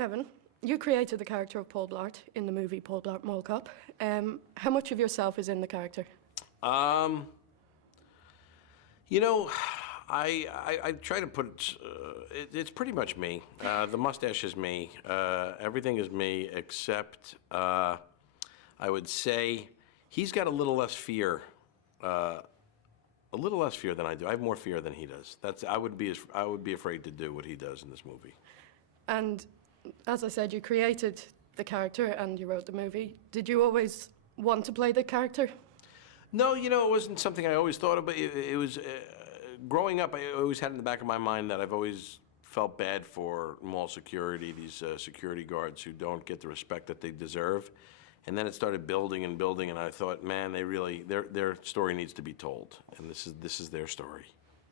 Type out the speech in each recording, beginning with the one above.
Kevin, you created the character of Paul Blart in the movie Paul Blart Mall Cop. How much of yourself is in the character? You know, I try to put it's pretty much me. The mustache is me. Everything is me except I would say he's got a little less fear. A little less fear than I do. I have more fear than he does. I would be afraid to do what he does in this movie. And as I said, you created the character and you wrote the movie. Did you always want to play the character? No, you know, it wasn't something I always thought of, but it was, growing up, I always had in the back of my mind that I've always felt bad for mall security, these security guards who don't get the respect that they deserve. And then it started building and building, and I thought, man, their story needs to be told, and this is their story.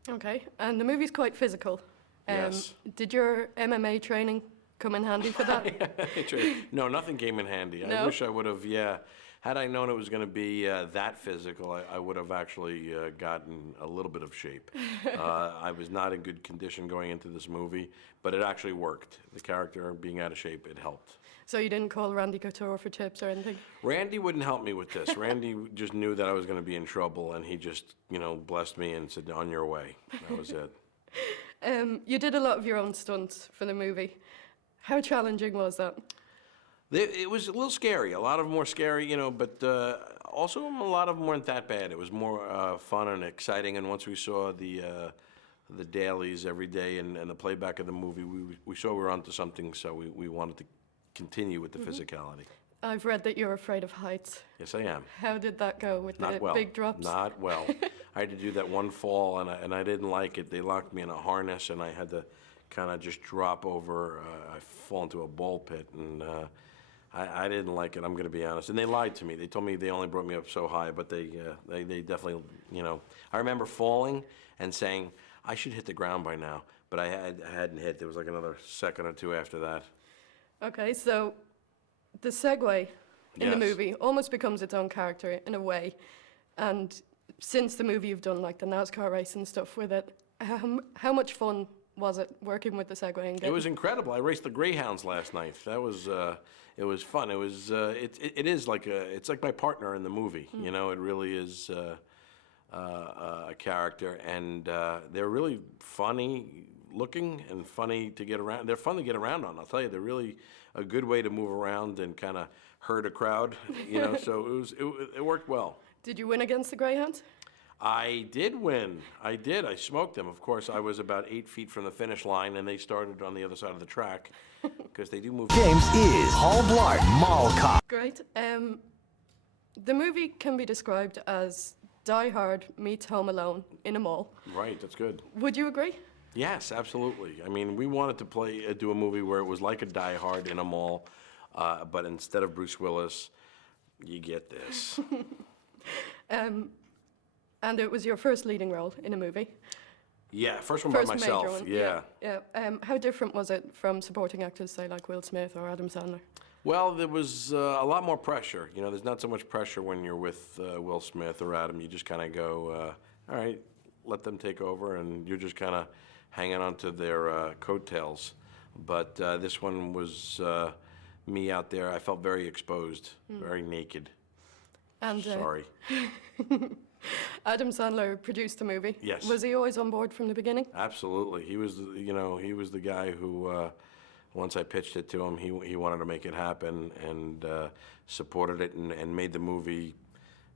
Okay, and the movie's quite physical. Yes. Did your MMA training come in handy for that? No, nothing came in handy. No? I wish I would have, yeah. Had I known it was going to be that physical, I would have actually gotten a little bit of shape. I was not in good condition going into this movie, but it actually worked. The character being out of shape, it helped. So you didn't call Randy Couture for tips or anything? Randy wouldn't help me with this. Randy just knew that I was going to be in trouble, and he just, blessed me and said, on your way. That was it. You did a lot of your own stunts for the movie. How challenging was that? It was a little scary. A lot of them were scary, but also a lot of them weren't that bad. It was more fun and exciting. And once we saw the dailies every day and the playback of the movie, we saw we were onto something. So we wanted to continue with the physicality. I've read that you're afraid of heights. Yes, I am. How did that go with the big drops? Not well. I had to do that one fall, and I didn't like it. They locked me in a harness, and I had to kind of just drop over. I fall into a ball pit, and I didn't like it, I'm going to be honest. And they lied to me. They told me they only brought me up so high, but they definitely, I remember falling and saying, I should hit the ground by now, but I hadn't hit. There was like another second or two after that. Okay, so the Segway in the Yes. movie almost becomes its own character in a way. And since the movie, you've done like the NASCAR race and stuff with it. How much fun was it working with the Segway? And It was incredible. I raced the Greyhounds last night. That was it was fun. It was it is like it's like my partner in the movie. It really is a character, and they're really funny looking and funny to get around. They're fun to get around on. I'll tell you, they're really a good way to move around and kind of herd a crowd. So it worked well. Did you win against the Greyhounds? I did win. I did. I smoked them. Of course, I was about 8 feet from the finish line, and they started on the other side of the track because they do move. James is Paul Blart Mall Cop. Great. The movie can be described as Die Hard meets Home Alone in a mall. Right. That's good. Would you agree? Yes, absolutely. I mean, we wanted to do a movie where it was like a Die Hard in a mall, but instead of Bruce Willis, you get this. And it was your first leading role in a movie. Yeah, first one First by myself. major one. Yeah. How different was it from supporting actors, say, like Will Smith or Adam Sandler? Well, there was a lot more pressure. There's not so much pressure when you're with Will Smith or Adam. You just kind of go, all right, let them take over, and you're just kind of hanging on to their coattails. But this one was me out there. I felt very exposed, very naked. And, Sorry. Adam Sandler produced the movie. Yes. Was he always on board from the beginning? Absolutely. He was, he was the guy who, once I pitched it to him, he wanted to make it happen and supported it and made the movie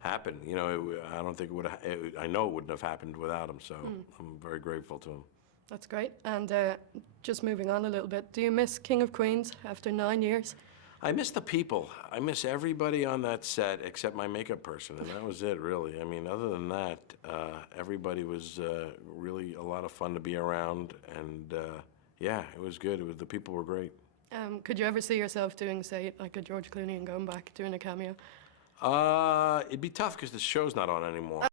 happen. I don't think it would. I know it wouldn't have happened without him. So I'm very grateful to him. That's great. And just moving on a little bit, do you miss King of Queens after 9 years? I miss the people. I miss everybody on that set except my makeup person, and that was it, really. I mean, other than that, everybody was really a lot of fun to be around, and yeah, it was good. The people were great. Could you ever see yourself doing, say, like a George Clooney and going back doing a cameo? It'd be tough because the show's not on anymore.